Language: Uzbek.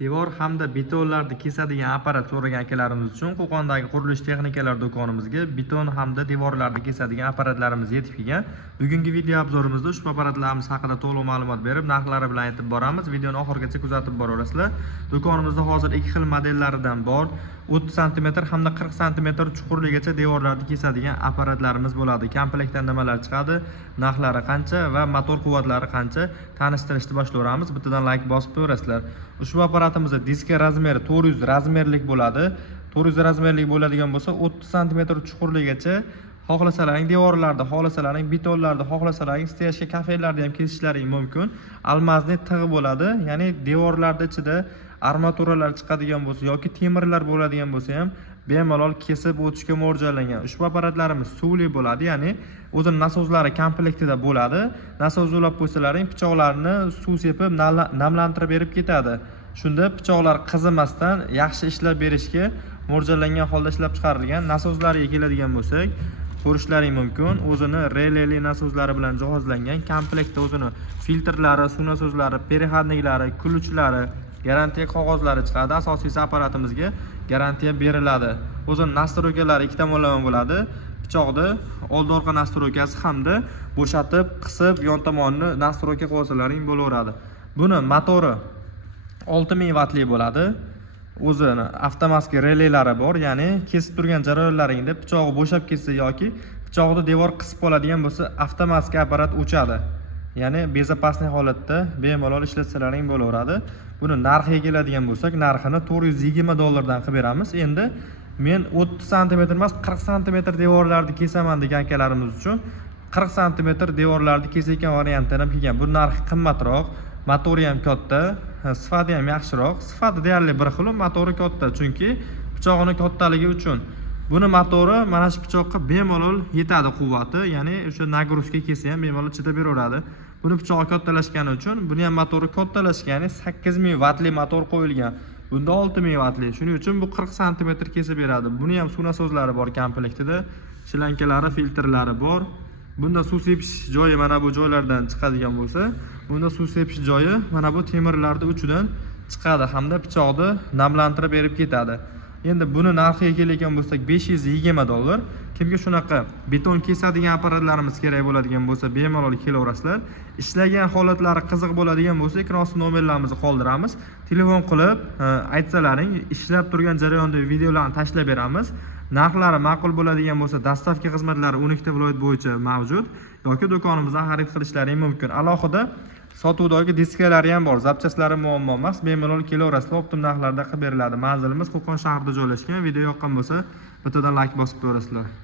Devor hamda betonlarni kesadigan apparat so'ragan akalarimiz uchun Qo'qondagi qurilish texnikalar do'konimizga beton hamda devorlarni kesadigan apparatlarimiz yetib kelgan. Bugungi video obzorimizda ushbu apparatlarimiz haqida to'liq ma'lumot berib, narxlari bilan aytib boramiz. Videoni oxirigacha kuzatib boraverasizlar. Do'konimizda hozir ikki xil modellaridan bor. 30 cm hamda 40 cm chuqurligigacha devorlarni kesadigan apparatlarimiz bo'ladi. Komplektdan nimalar chiqadi, narxlari qancha va motor quvvatlari qancha tanishtirishni boshlaymiz. Bittadan like bosib qo'yasizlar. Ushbu apparatimizda diska razmeri 400 razmerlik bo'ladi. 400 razmerlik bo'ladigan bo'lsa 30 cm chuqurligigacha xohlasalaring devorlarda, xohlasalaring betonlarda, xohlasalaring steyashka kafellarda ham kesishlaring mumkin. Almaznit tig'i bo'ladi. Ya'ni devorlarda ichida armaturalar chiqadigan bo'lsa yoki temirlar bo'ladigan bo'lsa ham bemalol kesib o'tishga mo'ljallangan. Ushbu apparatlarimiz suvli bo'ladi, ya'ni o'zini nasozlari komplektida bo'ladi. Nasoz ulab qo'ysalaring pichoqlarni suv sepib namlantirib berib ketadi. Shunda pichoqlar qizimasdan yaxshi ishlab berishga mo'ljallangan holda ishlab chiqarilgan. Nasozlariga keladigan bo'lsak, ko'rishlaring mumkin. O'zini releli nasozlari bilan jihozlangan. Komplektda o'zini filtrlari, suv nasozlari, переходниклari, ключlari, garantiya qog'ozlari chiqadi. Asosiysi apparatimizga garantiya beriladi. O'zini nastroykalari ikki tomonlama bo'ladi. Pichoqda old orqa nastroykasi hamda bo'shatib, qisib yon tomonni nastroyka qilsalaring bo'laveradi. Buni motori 6000 vatli bo'ladi. O'zini avtomatik relelari bor, ya'ni kesib turgan jarayonlaringda pichog'i bo'shab ketsa yoki pichoqni devor qisib qoladigan bo'lsa, avtomatik apparat o'chadi. Ya'ni bezopasniy holatda bemalol ishlatsalaring bo'laveradi. Buni narxiga keladigan bo'lsak, narxini $420 dan qilib beramiz. Endi men 30 cm emas, 40 cm devorlarni kesaman degan akalarimiz uchun 40 cm devorlarni kesayotgan variantini ham kelgan. Bu narxi qimmatroq, motori ham katta, sifati ham yaxshiroq. Sifati deyarli bir xil, motori katta, chunki pichog'ining kattaligi uchun. Buni motori mana shu pichoqqa bemalol yetadi quvvati, ya'ni o'sha nagruzka kelsa ham bemalol chidab beraveradi. Buni pichog'i kattalashgani uchun, buni ham motori kattalashgan, ya'ni 8000 vatli motor qo'yilgan. Bunda 6000 vatli. Shuning uchun bu 40 cm kesib beradi. Buni ham suv nasozlari bor komplektida, shlankalari, filtrlari bor. Bunda suv sepish joyi mana bu joylardan chiqadigan bo'lsa, bunda suv sepish joyi mana bu temirlarning uchidan chiqadi hamda pichoqni namlantirib berib ketadi. Endi buni narxiga keladigan bo'lsak $520. Kimga shunaqa beton kesadigan apparatlarimiz kerak bo'ladigan bo'lsa, bemalol kelaverasizlar. Ishlagan holatlari qiziq bo'ladigan bo'lsa, ekran osti nomerlarimizni qoldiramiz. Telefon qilib aytsalaring, ishlab turgan jarayonda videolarni tashlab beramiz. Narxlari ma'qul bo'ladigan bo'lsa, dastavka xizmatlari 12 ta viloyat bo'yicha mavjud yoki do'konimizdan xarid qilishlaring mumkin. Alohida sotuvdagi diskalari ham bor. Zapchastlari muammo emas. Bemalol kelaverasizlar, optim narxlarda qilib beriladi. Manzilimiz Qo'qon shahrida joylashgan. Video yoqqan bo'lsa, bittadan like bosib qo'yasizlar.